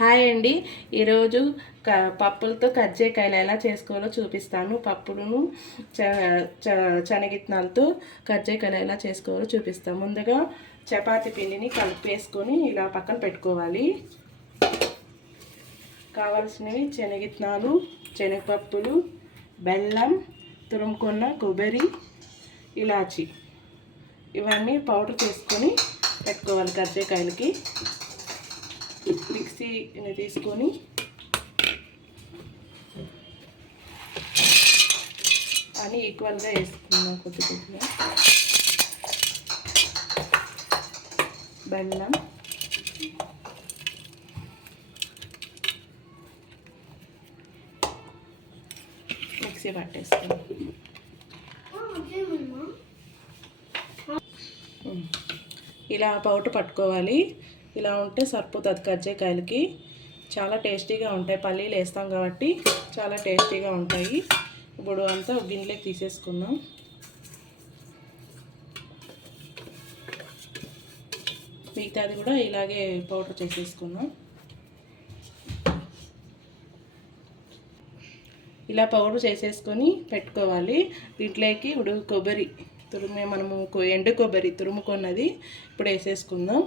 Hi అండి. ఈరోజు పప్పులతో కజ్జికాయలు ఎలా చేసుకోవాలో చూపిస్తాను. పప్పులను శనగిత్తనాలతో కజ్జికాయలు ఎలా చేసుకోవాలో చూపిస్తాను. ముందుగా చపాతీ పిండిని కలిపేసుకొని ఇలా పక్కన పెట్టుకోవాలి. కావాల్సినవి శనగిత్తనాలు, శనగపప్పులు, బెల్లం, తురుముకున్న కొబ్బరి, ఇలాచి ఇవన్నీ పౌడర్ చేసుకొని పెట్టుకోవాలి. కజ్జికాయలకి మిక్సీని తీసుకొని అని ఈక్వల్గా వేసుకున్నాం. కొద్దిగా బెల్లం, మిక్సీ పట్టేసుకున్నాం. ఇలా పౌడర్ పట్టుకోవాలి. ఇలా ఉంటే సరిపోతుంది. కజ్జికాయలకి చాలా టేస్టీగా ఉంటాయి. పల్లీలు వేస్తాం కాబట్టి చాలా టేస్టీగా ఉంటాయి. ఇప్పుడు అంతా గిన్నెలోకి తీసేసుకుందాం. మిగతాది కూడా ఇలాగే పౌడర్ చేసేసుకుందాం. ఇలా పౌడర్ చేసేసుకొని పెట్టుకోవాలి. దీంట్లోకి ఇప్పుడు కొబ్బరి మనము ఎండు కొబ్బరి తురుముకున్నది ఇప్పుడు వేసేసుకుందాం.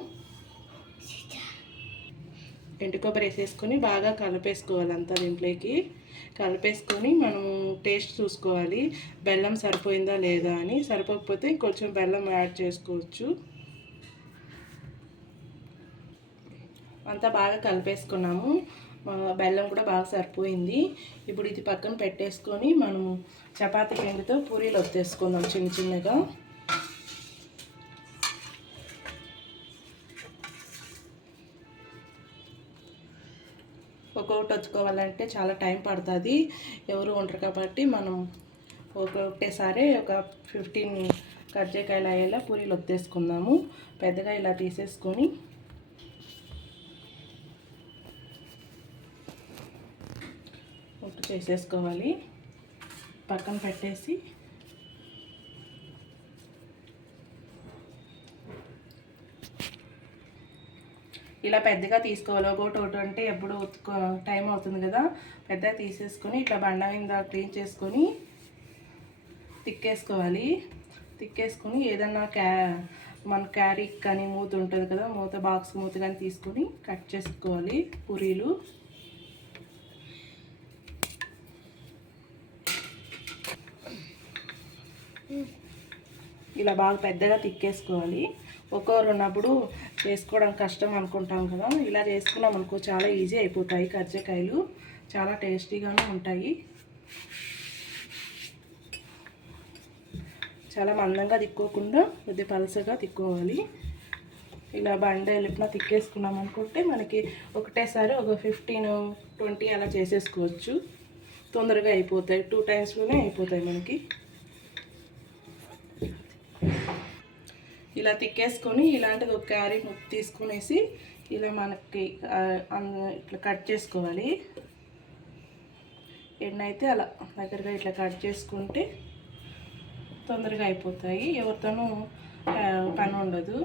ఎండు కొబ్బరి వేసేసుకొని బాగా కలిపేసుకోవాలి. అంతా దీంట్లోకి కలిపేసుకొని మనం టేస్ట్ చూసుకోవాలి. బెల్లం సరిపోయిందా లేదా అని. సరిపోకపోతే కొంచెం బెల్లం యాడ్ చేసుకోవచ్చు. అంతా బాగా కలిపేసుకున్నాము. బెల్లం కూడా బాగా సరిపోయింది. ఇప్పుడు ఇది పక్కన పెట్టేసుకొని మనం చపాతీ పిండితో పూరీలు వచ్చేసుకుందాం చిన్న చిన్నగా. ఒక్కొక్కటి వచ్చుకోవాలంటే చాలా టైం పడుతుంది. ఎవరు ఉండరు కాబట్టి మనం ఒకటేసారి ఒక 15 కజ్జికాయలు అయ్యేలా పూరీలు వచ్చేసుకుందాము. పెద్దగా ఇలా తీసేసుకొని చేసేసుకోవాలి. పక్కన పెట్టేసి ఇలా పెద్దగా తీసుకోవాలి. ఒకటి అంటే ఎప్పుడు టైం అవుతుంది కదా. పెద్దగా తీసేసుకొని ఇట్లా బండ మీద క్లీన్ చేసుకొని తిక్కేసుకోవాలి. తిక్కేసుకొని ఏదన్నా మన క్యారీ కానీ మూత ఉంటుంది కదా, బాక్స్ మూత కానీ తీసుకొని కట్ చేసుకోవాలి పూరీలు. ఇలా బాగా పెద్దగా తిక్కేసుకోవాలి. ఒక్కొరు ఉన్నప్పుడు చేసుకోవడం కష్టం అనుకుంటాం కదా. ఇలా చేసుకున్నాం అనుకో చాలా ఈజీ అయిపోతాయి. కజ్జికాయలు చాలా టేస్టీగానే ఉంటాయి. చాలా మందంగా తిక్కోకుండా కొద్దిగా పలసగా తిక్కోవాలి. ఇలా బండ ఎలుపున తిక్కేసుకున్నాం అనుకుంటే మనకి ఒకటేసారి ఒక 15-20 అలా చేసేసుకోవచ్చు. తొందరగా అయిపోతాయి. 2 టైమ్స్లోనే అయిపోతాయి మనకి. ఇలా తిక్కేసుకొని ఇలాంటిది ఒక క్యారీ తీసుకునేసి ఇలా మనకి ఇట్లా కట్ చేసుకోవాలి. ఎన్నైతే అలా దగ్గరగా ఇట్లా కట్ చేసుకుంటే తొందరగా అయిపోతాయి. ఎవరితోనూ పని ఉండదు.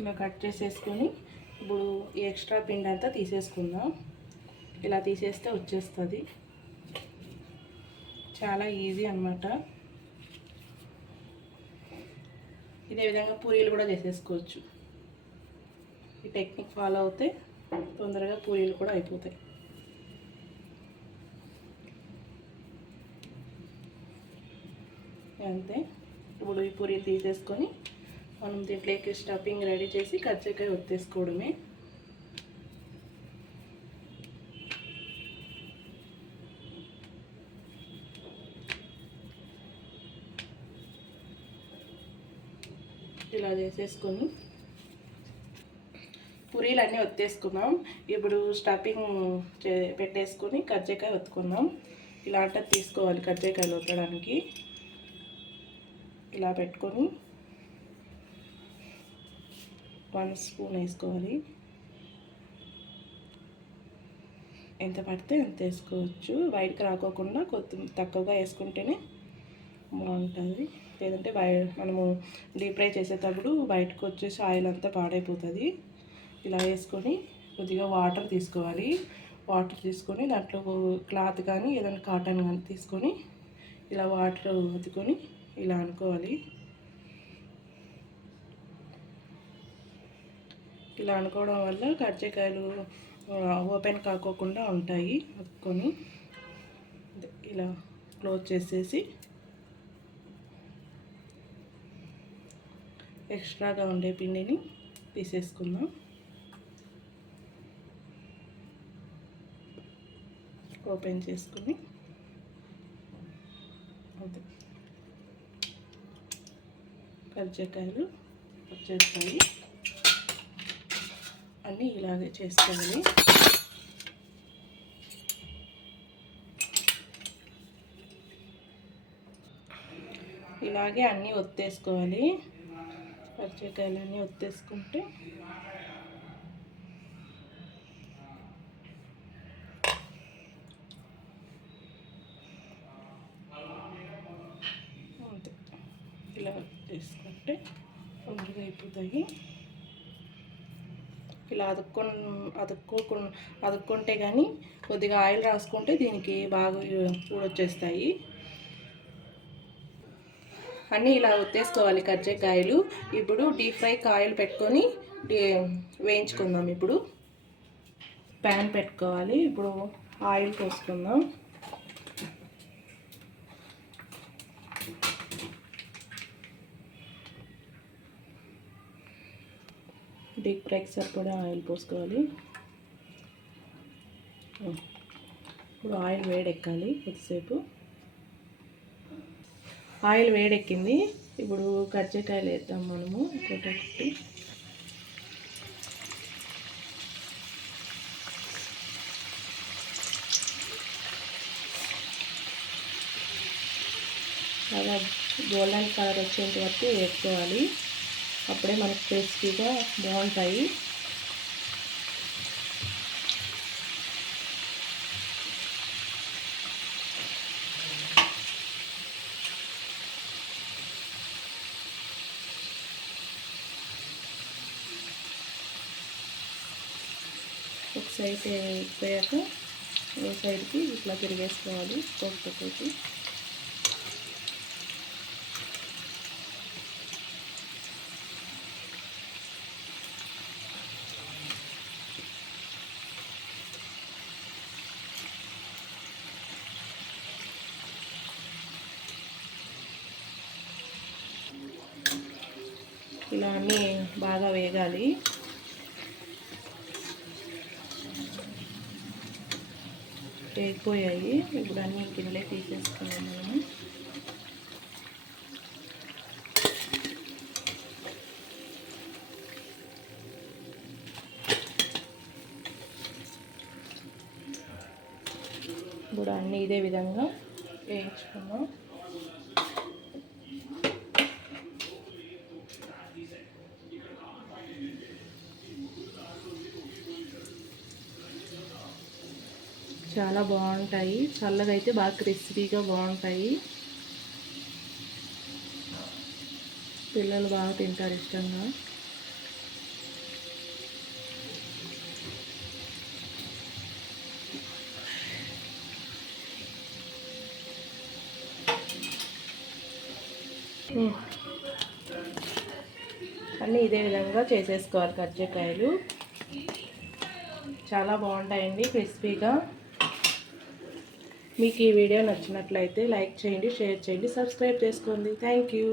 ఇలా కట్ చేసేసుకొని ఇప్పుడు ఈ ఎక్స్ట్రా పిండి అంతా తీసేసుకుందాం. ఇలా తీసేస్తే వచ్చేస్తుంది. చాలా ఈజీ అన్నమాట. ఇదే విధంగా పూరీలు కూడా చేసేసుకోవచ్చు. ఈ టెక్నిక్ ఫాలో అవుతే తొందరగా పూరీలు కూడా అయిపోతాయి. అంతే. ఇప్పుడు ఈ పూరీలు తీసేసుకొని మనం దీంట్లోకి స్టఫింగ్ రెడీ చేసి కజ్జికాయ ఒత్తేసుకోవడమే. ఇలా చేసేసుకొని పూరీలు అన్నీ ఒత్తేసుకున్నాం. ఇప్పుడు స్టఫింగ్ పెట్టేసుకొని కజ్జికాయ ఒత్తుకుందాం. ఇలాంటిది తీసుకోవాలి కజ్జికాయలు ఒత్తడానికి. ఇలా పెట్టుకొని 1 స్పూన్ వేసుకోవాలి. ఎంత పడితే అంత వేసుకోవచ్చు. బయటకు రాకోకుండా కొత్తిమీర తక్కువగా వేసుకుంటేనే బాగుంటుంది. లేదంటే మనము డీప్ ఫ్రై చేసేటప్పుడు బయటకు వచ్చేసి ఆయిల్ అంతా పాడైపోతుంది. ఇలా వేసుకొని కొద్దిగా వాటర్ తీసుకోవాలి. వాటర్ తీసుకొని దాంట్లో క్లాత్ కానీ ఏదైనా కాటన్ కానీ తీసుకొని ఇలా వాటర్ అతుకొని ఇలా అనుకోవాలి. ఇలా అనుకోవడం వల్ల కర్జికాయలు ఓపెన్ కాకోకుండా ఉంటాయి. అతుక్కొని ఇలా క్లోజ్ చేసేసి ఎక్స్ట్రాగా ఉండే పిండిని తీసేసుకుందాం. ఓపెన్ చేసుకుని కర్జికాయలు వచ్చేస్తాయి. అన్నీ ఇలాగే చేసుకోవాలి. ఇలాగే అన్నీ ఒత్తేసుకోవాలి. కర్జికాయలన్నీ ఒత్తేసుకుంటే ఇలా చేసుకుంటే తొందరగా అయిపోతాయి. ఇలా అదుక్కుంటే కానీ కొద్దిగా ఆయిల్ రాసుకుంటే దీనికి బాగా ఊడొచ్చేస్తాయి. అన్నీ ఇలా ఒత్తేసుకోవాలి కర్జికాయలు. ఇప్పుడు డీప్ ఫ్రైకి ఆయిల్ పెట్టుకొని వేయించుకుందాం. ఇప్పుడు ప్యాన్ పెట్టుకోవాలి. ఇప్పుడు ఆయిల్ పోసుకుందాం. డీప్ ఫ్రైకి సరిపడా ఆయిల్ పోసుకోవాలి. ఇప్పుడు ఆయిల్ వేడెక్కాలి. కొద్దిసేపు ఆయిల్ వేడెక్కింది. ఇప్పుడు కర్జికాయలు వేద్దాం మనము ఒకటి. అలా గోల్డెన్ కలర్ వచ్చేంత వరకు వేసుకోవాలి. అప్పుడే మనకు క్రిస్పీగా బాగుంటాయి. ఒక సైడ్ అయిపోయాక ఏ సైడ్కి ఇట్లా తిరిగేసుకోవాలి ఒక్కొక్కటి. ఇలా అన్నీ బాగా వేగాలి. వేగిపోయాయి. ఇప్పుడు అన్నీ గిన్నెలే తీసేసుకున్నాం మనము. ఇప్పుడు అన్నీ ఇదే విధంగా వేయించుకున్నాం. చాలా బాగుంటాయి. చల్లగా అయితే బాగా క్రిస్పీగా బాగుంటాయి. పిల్లలు బాగా తింటారు ఇష్టంగా. అన్నీ ఇదే విధంగా చేసేసుకోవాలి కర్జికాయలు. చాలా బాగుంటాయండి క్రిస్పీగా. మీకు ఈ వీడియో నచ్చినట్లయితే లైక్ చేయండి, షేర్ చేయండి, సబ్స్క్రైబ్ చేసుకోండి. Thank you.